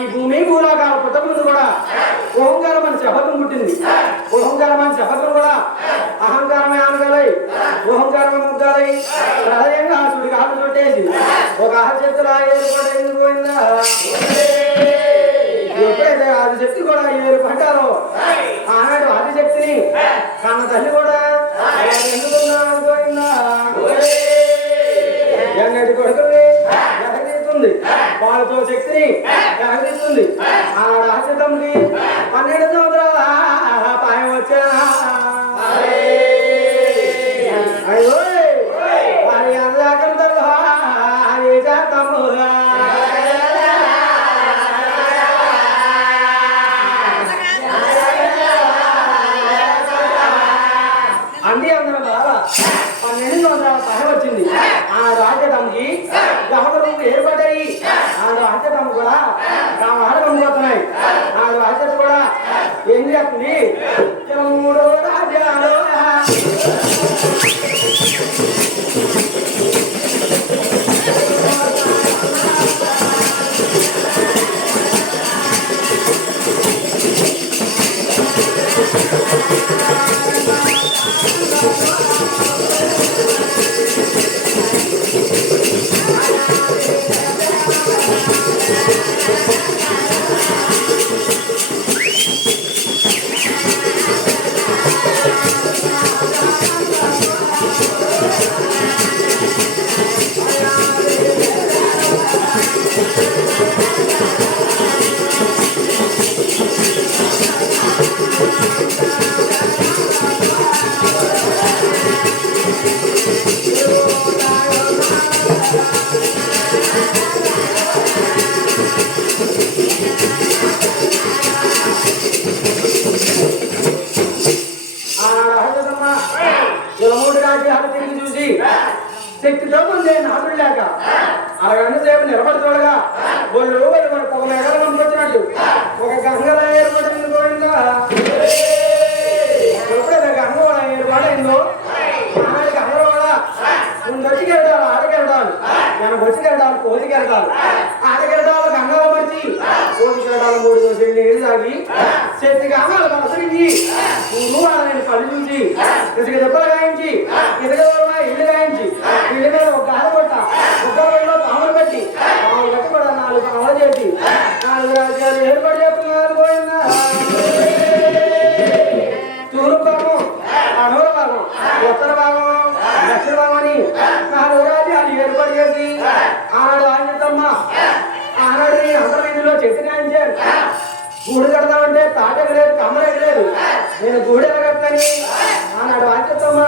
ఈ భూమి భూలోకాల పుట్ట ముందు కూడా ఓంకారం అని శపథం పుట్టింది. ఓంకారం అని శపథం కూడా అహంకారమే ఆనగాలై ఓంకారమే ముగ్గాలై హృదయంగా ఆసుడికి ఆకు చుట్టేసి ఒక ఆశక్తులు ఏర్పడేందుకు పోయిందా. ఎప్పుడైతే ఆదిశక్తి కూడా ఏర్పడ్డారో ఆనాడు ఆదిశక్తిని కన్న తల్లి కూడా ఎందుకున్నా పోయిందా. ఎన్నటి కొడుకుని ఎగదీస్తుంది, వాళ్ళతో శక్తిని ఎగదీస్తుంది. ఆనాడు ఆశతమ్ముడి 12 సంవత్సరాల పాయం వచ్చా. అయ్యో వారి అందకంతలో అది చేస్తాము. అన్ని అందరం బాగా 12 సంవత్సరాల సహాయం వచ్చింది. ఆ రాజ్యతమ్ముకి గమనలు ఏర్పడ్డాయి. ఆ రాజ్యతమ్ము కూడా ఆడగమ్ముతున్నాయి. ఆ రాజ్యత కూడా ఏం చేస్తుంది, 3 రాజ్యాలు శక్తితో పొందే నాదుడు లేక అరగంట సేపు నిలబడుతుండగా వాళ్ళు ఒక మెగల పంపించినట్టు ఒక గంగల ఏర్పడింది పోయిందా. ఎప్పుడైతే గంగ ఏర్పాటైందో ఆనాడు గంగ ముందొచ్చి కెరటాలు ఆడకెరటాలు వెనకొచ్చి కెరటాలు కోతి కెరటాలు ఆడకెరటాలు గంగలో మర్చి కోతి కెరటాలు 3 దోశలు నీళ్ళు తాగి శక్తి గంగలు మనసరించి నువ్వు నేను కళ్ళు చూసి ఇసుక దెబ్బలు గాయించి ఇసుక ఇల్లు గాయించి ఇల్లు మీద ఒక గాలి కొట్ట ఒక రోజులో పాములు పెట్టి పాములు కట్టి కూడా 4 పాములు చేసి 4 రాజ్యాలు ఏర్పాటు చేస్తున్నారు పోయిందా. తూర్పు భాగం, అడవుల భాగం, ఉత్తర భాగం, దక్షిణ భాగం అని 4 రాజ్యాలు ఏర్పాటు చేసి ఆనాడు ఆంజతమ్మ ఆనాడు అంతర్విధిలో చెట్టు గాయించారు. గూడు కడదామంటే తాటెక్కలేదు, కమ్మరెక్కలేదు. నేను గూడు ఎరగట్టని ఆనాడు ఆంజతమ్మ